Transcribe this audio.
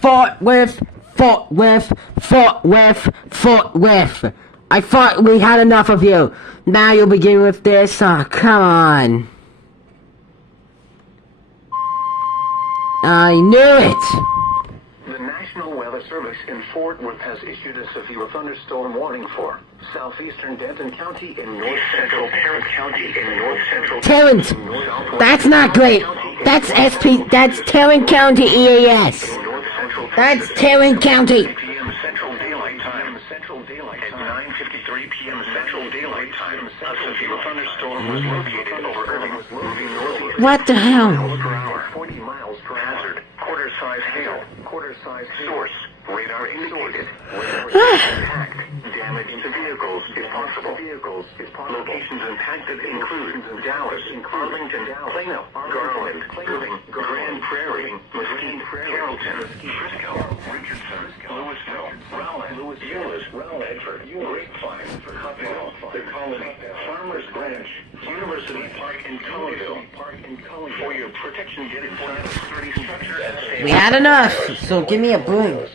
fought with. I thought we had enough of you. Now you'll begin with this? Oh, come on. I knew it! The National Weather Service in Fort Worth has issued a severe thunderstorm warning for southeastern Denton County in north central Tarrant County in north central Tarrant! That's not great! That's that's Tarrant County EAS! That's Tarrant County! p.m. Central Daylight Time. Central Daylight Time. At 9:53 p.m. Central Daylight Time, a severe thunderstorm was located over Irving, moving northeast. What the hell? Per hour, 40 miles per hazard. Quarter-size hail. Quarter-size source. Radar indicated. Impact. Damage to vehicles is possible. Locations impacted include Dallas, Arlington, Plano, Garland, Irving, Grand Prairie, Mesquite, Carrollton, Frisco, Richardson, Louisville, Rowland, Euless, Bedford, Grapevine, Cuppville, the Colony, Farmers Branch, University Park in Colleyville. For your protection, get inside a sturdy structure and stay. We had enough, so give me a broom.